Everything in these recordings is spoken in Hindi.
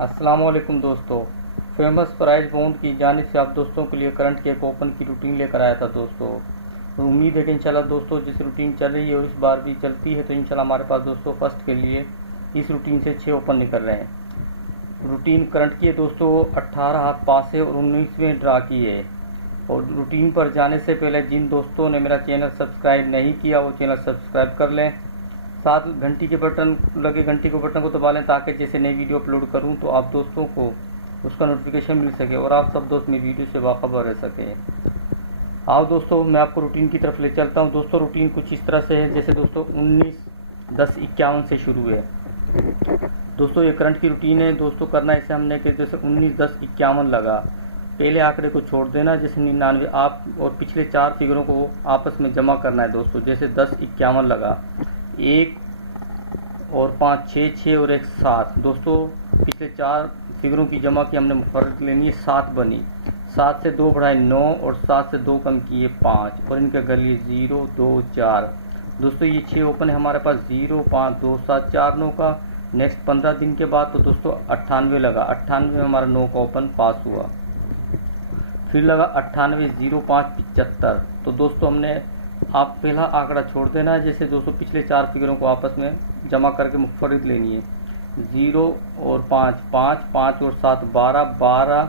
अस्सलाम वालेकुम दोस्तों। फेमस प्राइज बॉन्ड की जानिब से आप दोस्तों के लिए करंट के एक ओपन की रूटीन लेकर आया था दोस्तों। उम्मीद है कि इंशाल्लाह दोस्तों जिस रूटीन चल रही है और इस बार भी चलती है तो इंशाल्लाह हमारे पास दोस्तों फर्स्ट के लिए इस रूटीन से 6 ओपन निकल रहे हैं। रूटीन करंट की है दोस्तों, 18 हाथ पास है और 19वें ड्रा की है। और रूटीन पर जाने से पहले जिन दोस्तों ने मेरा चैनल सब्सक्राइब नहीं किया वो चैनल सब्सक्राइब कर लें, साथ घंटी के बटन लगे घंटी के बटन को दबा लें ताकि जैसे नई वीडियो अपलोड करूं तो आप दोस्तों को उसका नोटिफिकेशन मिल सके और आप सब दोस्त मेरी वीडियो से बाखबर रह सके। आओ दोस्तों मैं आपको रूटीन की तरफ ले चलता हूं। दोस्तों रूटीन कुछ इस तरह से है, जैसे दोस्तों 19-10-51 से शुरू है। दोस्तों ये करंट की रूटीन है दोस्तों। करना इसे हमने कि जैसे 19-10-51 लगा, पहले आंकड़े को छोड़ देना, जैसे 99 आप और पिछले 4 फिगरों को आपस में जमा करना है दोस्तों। जैसे 10-51 लगा, 1 और 5 6 6 और 1 7। दोस्तों पिछले 4 फिगरों की जमा की हमने मुफर्रत लेनी है, 7 बनी। 7 से 2 बढ़ाए 9 और 7 से 2 कम किए 5 और इनके घर लिए 0 2 4। दोस्तों ये 6 ओपन है हमारे पास, 0 5 2 7 4 9 का। नेक्स्ट 15 दिन के बाद तो दोस्तों 98 लगा, 98 में हमारा 9 का ओपन पास हुआ। फिर लगा 98 0 5 75। तो दोस्तों हमने आप पहला आंकड़ा छोड़ देना है, जैसे दोस्तों पिछले 4 फिगरों को आपस में जमा करके मुफर्रिद लेनी है। 0 और 5 5 5 और 7 12 12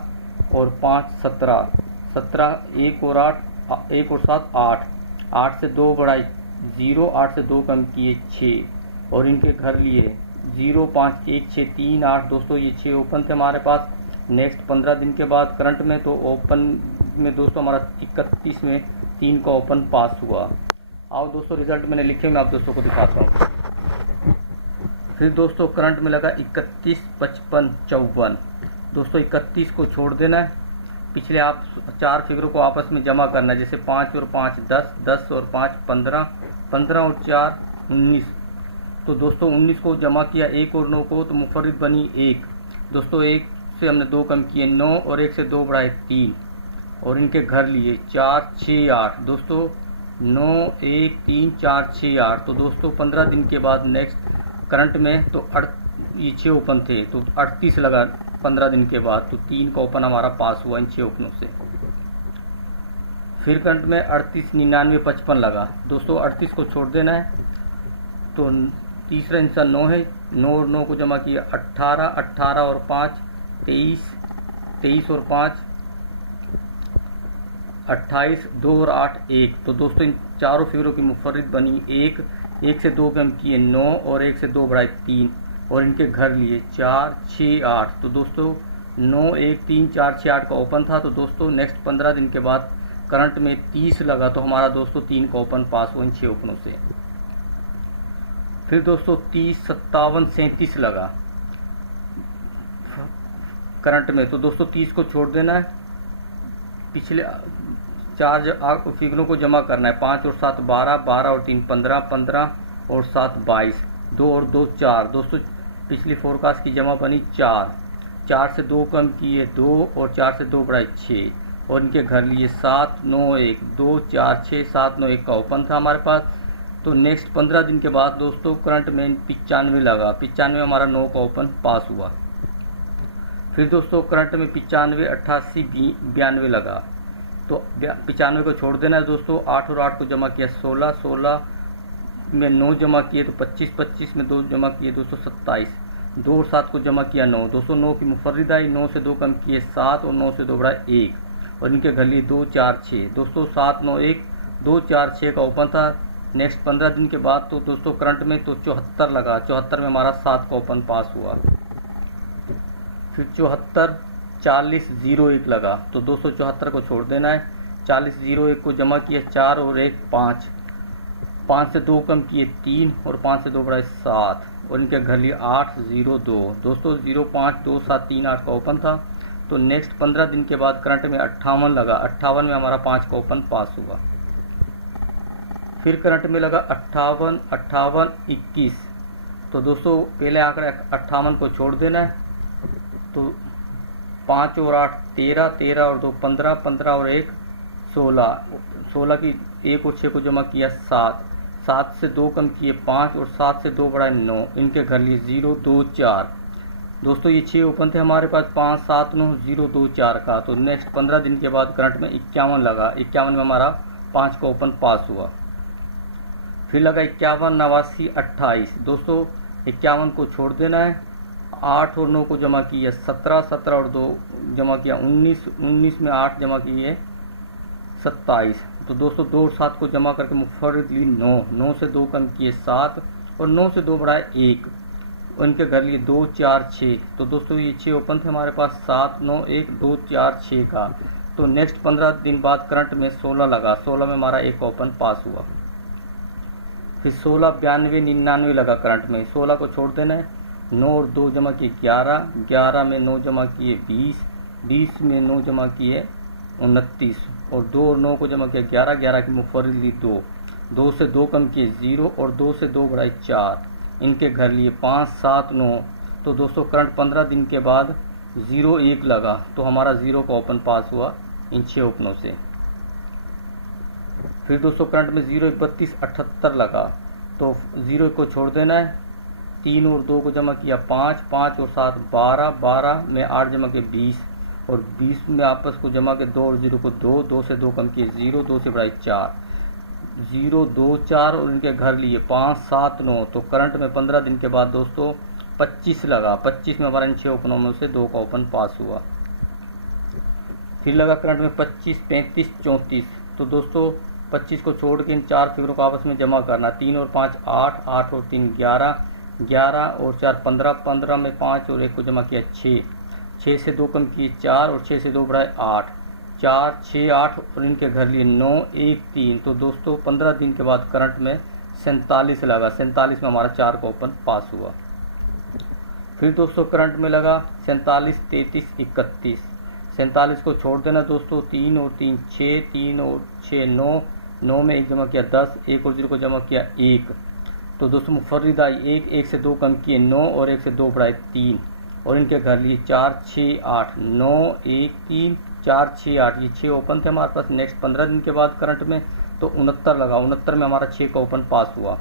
और 5 17 17 1 और 8 1 और 7 8 8 से 2 बढ़ाई 0 8 से 2 कम किए 6 और इनके घर लिए 0 5 1 6 3 8। दोस्तों ये 6 ओपन थे हमारे पास। नेक्स्ट 15 दिन के बाद करंट में तो ओपन में दोस्तों हमारा 31 में 3 का ओपन पास हुआ। आओ दोस्तों रिजल्ट मैंने लिखे मैं आप दोस्तों को दिखाता हूँ। फिर दोस्तों करंट में लगा 31 55 54। दोस्तों 31 को छोड़ देना है, पिछले आप 4 फिगरों को आपस में जमा करना है। जैसे 5 और 5 10 10 और 5 15 15 और 4 19। तो दोस्तों 19 को जमा किया 1 और 9 को तो मुफर्रिद बनी 1। दोस्तों 1 से हमने 2 कम किए 9 और 1 से 2 बढ़ाए 3 और इनके घर लिए 4 6 8। दोस्तों 9 1 3 4 6 8। तो दोस्तों 15 दिन के बाद नेक्स्ट करंट में तो ये 6 ओपन थे तो 38 लगा 15 दिन के बाद, तो 3 का ओपन हमारा पास हुआ इन 6 ओपनों से। फिर करंट में 38 99 55 लगा। दोस्तों 38 को छोड़ देना है, तो तीसरा इंसान 9 है, 9 और 9 को जमा किया 18 18 और 5 23 23 और 5 28 2 और 8 1। तो दोस्तों इन चारों फिगरों की मुफर्रिद बनी 1 1 से 2 कम किए 9 और 1 से 2 बढ़ाए 3 और इनके घर लिए 4 6 8। तो दोस्तों 9 1 3 4 6 8 का ओपन था। तो दोस्तों नेक्स्ट 15 दिन के बाद करंट में 30 लगा, तो हमारा दोस्तों 3 का ओपन पास हुआ इन 6 ओपनों से। फिर दोस्तों 30 57 37 लगा करंट में, तो दोस्तों 30 को छोड़ देना है, पिछले 4 फिगरों को जमा करना है। 5 और 7 12 12 और 3 15 15 और 7 22 2 और 2 4। दोस्तों पिछली फोरकास्ट की जमा बनी 4 4 से 2 कम किए 2 और 4 से 2 बढ़ाए 6 और इनके घर लिए 7 9 1 2 4 6 7 9 1 का ओपन था हमारे पास। तो नेक्स्ट 15 दिन के बाद दोस्तों करंट में 95 लगा, 95 में हमारा 9 का ओपन पास हुआ। फिर दोस्तों करंट में 95 88 92 लगा, तो 95 को छोड़ देना है दोस्तों। 8 और 8 को जमा किया 16 16 में 9 जमा किए तो 25 25 में 2 जमा किए दोस्तों 27 2 और 7 को जमा किया 9। दोस्तों 9 की मुफर्रिद आई, 9 से 2 कम किए 7 और 9 से 2 बढ़ाए 1 और इनके घर लिए 2 4 6। दोस्तों 7 9 1 2 4 6 का ओपन था। नेक्स्ट 15 दिन के बाद तो दोस्तों करंट में तो 74 लगा, 74 में हमारा 7 का ओपन पास हुआ। फिर 74 40 01 लगा, तो दोस्तों 74 को छोड़ देना है। 40 01 को जमा किया 4 और 1 5 5 से 2 कम किए 3 और 5 से 2 बढ़ाए 7 और इनके घर लिए 8 0 2। दोस्तों 0 5 2 7 3 8 का ओपन था। तो नेक्स्ट 15 दिन के बाद करंट में 58 लगा, 58 में हमारा 5 का ओपन पास हुआ। फिर करंट में लगा 58 58 21। तो दोस्तों पहले आंकड़ा 58 को छोड़ देना है, तो 5 और 8 13 13 और 2 15 15 और 1 16 16 की 1 और 6 को जमा किया 7 7 से 2 कम किए 5 और 7 से 2 बढ़ाए 9। इनके घर लिए 0 2 4 दोस्तों ये 6 ओपन थे हमारे पास 579024 का। तो नेक्स्ट 15 दिन के बाद करंट में 51 लगा, 51 में हमारा 5 का ओपन पास हुआ। फिर लगा 51 89 28। दोस्तों 51 को छोड़ देना है, 8 और 9 को जमा किया 17, 17 और 2 जमा किया 19, 19 में 8 जमा किए 27। तो दोस्तों 2 और 7 को जमा करके मुफर्रिद ली 9, 9 से 2 कम किए 7 और 9 से 2 बढ़ाए 1, उनके घर लिए 2 4 6। तो दोस्तों ये 6 ओपन थे हमारे पास 7 9 1 2 4 6 का। तो नेक्स्ट 15 दिन बाद करंट में 16 लगा, 16 में हमारा एक ओपन पास हुआ। फिर 16 92 99 लगा करंट में, 16 को छोड़ देना है, 9 और 2 जमा किए 11, 11 में 9 जमा किए 20, 20 में 9 जमा किए 29 और 2 और 9 को जमा किया 11, 11 की मुफर्रिद ली 2, 2 से 2 कम किए 0 और 2 से 2 बढ़ाए 4, इनके घर लिए 5 7 9। तो दोस्तों करंट 15 दिन के बाद 0 1 लगा, तो हमारा 0 का ओपन पास हुआ इन 6 ओपनों से। फिर दोस्तों करंट में 0 1 32 78 लगा, तो 0 को छोड़ देना है, 3 और 2 को जमा किया 5, 5 और 7 12, 12 में 8 जमा के 20 और 20 में आपस को जमा के 2 और 0 को 2, 2 से 2 कम किए 0, 2 से बढ़ाए 4, 0 2 4 और इनके घर लिए 5 7 9। तो करंट में 15 दिन के बाद दोस्तों 25 लगा, 25 में हमारा इन 6 ओपनों में से 2 का ओपन पास हुआ। फिर लगा करंट में 25 35 34। तो दोस्तों 25 को छोड़ के इन 4 फिगरों को आपस में जमा करना, 3 और 5 8, 8 और 3 11, 11 और 4 15, 15 में 5 और 1 को जमा किया 6, 6 से 2 कम किए 4 और 6 से 2 बढ़ाए 8, 4 6 8 और इनके घर लिए 9 1 3। तो दोस्तों 15 दिन के बाद करंट में 47 लगा, 47 में हमारा 4 का ओपन पास हुआ। फिर दोस्तों करंट में लगा 47 33 31। 47 को छोड़ देना दोस्तों, 3 और 3 6, 3 और 6 9, 9 में 1 जमा किया 10, 1 और 0 को जमा किया 1। तो दोस्तों मुफर्रिद आई 1, 1 से 2 कम किए 9 और 1 से 2 बढ़ाए 3 और इनके घर लिए 4 6 8 9 1 3 4 6 8। ये 6 ओपन थे हमारे पास। नेक्स्ट 15 दिन के बाद करंट में तो 69 लगा, 69 में हमारा 6 का ओपन पास हुआ।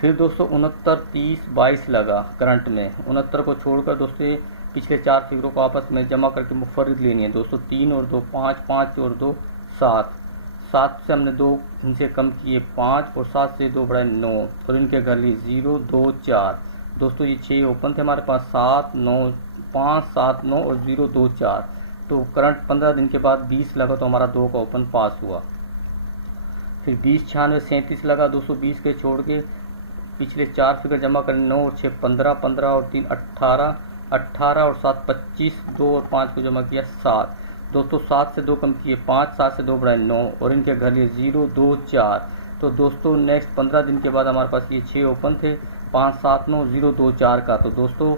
फिर दोस्तों 69 30 22 लगा करंट में, 69 को छोड़कर दोस्तों पिछले 4 फिगरों को आपस में जमा करके मुफर्रिद लेनी है दोस्तों, 3 और 2 5, 5 और 2 7, 7 से हमने 2 इनसे कम किए 5 और 7 से 2 बढ़ाए 9 और इनके घर लिए 0 2 4। दोस्तों ये 6 ओपन थे हमारे पास, 7 9 5 7 9 और 0 2 4। तो करंट 15 दिन के बाद 20 लगा, तो हमारा 2 का ओपन पास हुआ। फिर 20 96 37 लगा, 220 के छोड़ के पिछले 4 फिगर जमा करें, 9 और 6 15, 15 और 3 18, 18 और 7 25, 2 और 5 को जमा किया 7। दोस्तों 7 से 2 कम किए 5, 7 से 2 बढ़ाए 9 और इनके घर लिए 0 2 4। तो दोस्तों नेक्स्ट 15 दिन के बाद हमारे पास ये 6 ओपन थे, 5 7 9 0 2 4 का। तो दोस्तों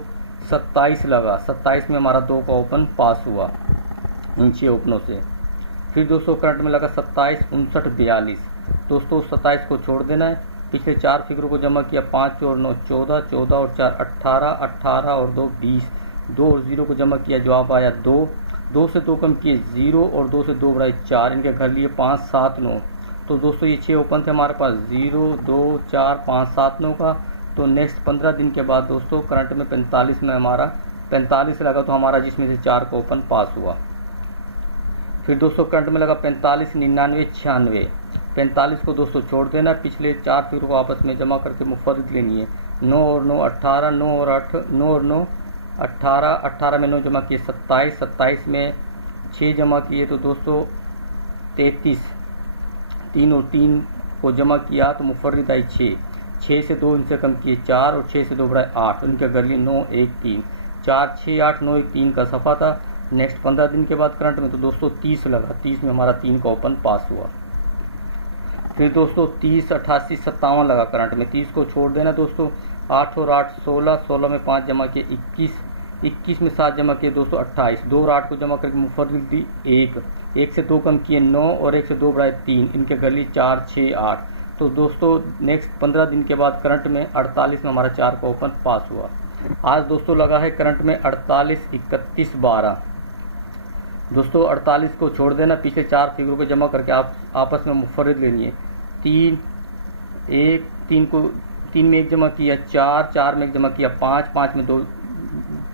27 लगा, 27 में हमारा 2 का ओपन पास हुआ इन 6 ओपनों से। फिर दोस्तों करंट में लगा 27 59 42। दोस्तों 27 को छोड़ देना है, पिछले 4 फिगरों को जमा किया 5 और 9 14, 14 और 4 18, 18 और 2 20, 2 और 0 को जमा किया, जवाब आया 2, 2 से 2 कम किए 0 और 2 से 2 बढ़ाए 4, इनके घर लिए 5 7 9। तो दोस्तों ये 6 ओपन थे हमारे पास, 0 2 4 5 7 9 का। तो नेक्स्ट 15 दिन के बाद दोस्तों करंट में 45 में हमारा 45 लगा, तो हमारा जिसमें से 4 का ओपन पास हुआ। फिर दोस्तों करंट में लगा 45 99 96। 45 को दोस्तों छोड़ देना, पिछले 4 फिगरों को आपस में जमा करके मुफर्रिद लेनी है, 9 और 9 18, 9 और 8 9 और 9 18, 18 में 9 जमा किए 27, 27 में 6 जमा किए तो दोस्तों 33, 3 और 3 को जमा किया तो मुफर्रिद आई 6, 6 से 2 इनसे कम किए 4 और 6 से 2 बढ़ाए 8, उनके घर लिए 9 1 3, 4 6 8 9 1 3 का सफ़ा था। नेक्स्ट 15 दिन के बाद करंट में तो दोस्तों 30 लगा, 30 में हमारा 3 का ओपन पास हुआ। फिर दोस्तों 30 88 57 लगा करंट में, 30 को छोड़ देना दोस्तों, 8 और 8 16, 16 में 5 जमा किए 21, 21 में 7 जमा किए दोस्तों 28, 2 और 8 को जमा करके मुफर्रिद दी 1, 1 से 2 कम किए 9 और 1 से 2 बढ़ाए 3, इनके घर लिए 4 6 8। तो दोस्तों नेक्स्ट 15 दिन के बाद करंट में 48 में हमारा 4 का ओपन पास हुआ। आज दोस्तों लगा है करंट में 48 31 12। दोस्तों 48 को छोड़ देना, पिछले 4 फिगरों को जमा करके आप आपस में मुफर्रिद लेनी है, 3 1 3 को 3 में 1 जमा किया 4, 4 में 1 जमा किया 5, 5 में 2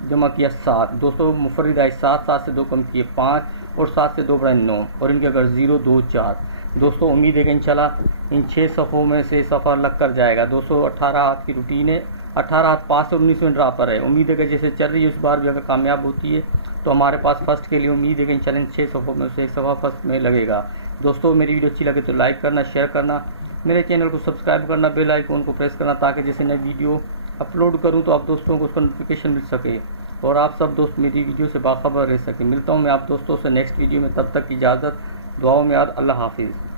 जमा किया 7। दोस्तों मुफर्रिद आए 7, 7 से 2 कम किए 5 और 7 से 2 बढ़ाए 9 और इनके अगर 0, 2, 4। दोस्तों उम्मीद है कि इंशाल्लाह इन 6 सफ़ों में से सफ़र लग कर जाएगा। दोस्तों 18 हाथ की रूटीन है, 18 हाथ 5 से 19 मिनट ड्रा पर है। उम्मीद है कि जैसे चल रही है इस बार भी अगर कामयाब होती है तो हमारे पास फर्स्ट के लिए उम्मीद है कि इंशाल्लाह इन 6 सफ़ों में से एक सफ़ा फर्स्ट में लगेगा। दोस्तों मेरी वीडियो अच्छी लगे तो लाइक करना, शेयर करना, मेरे चैनल को सब्सक्राइब करना, बेल आइकन को प्रेस करना, ताकि जैसे नई वीडियो अपलोड करूं तो आप दोस्तों को उसका नोटिफिकेशन मिल सके और आप सब दोस्त मेरी वीडियो से बाखबर रह सकें। मिलता हूं मैं आप दोस्तों से नेक्स्ट वीडियो में, तब तक की इजाज़त, दुआओं में याद, अल्लाह हाफिज़।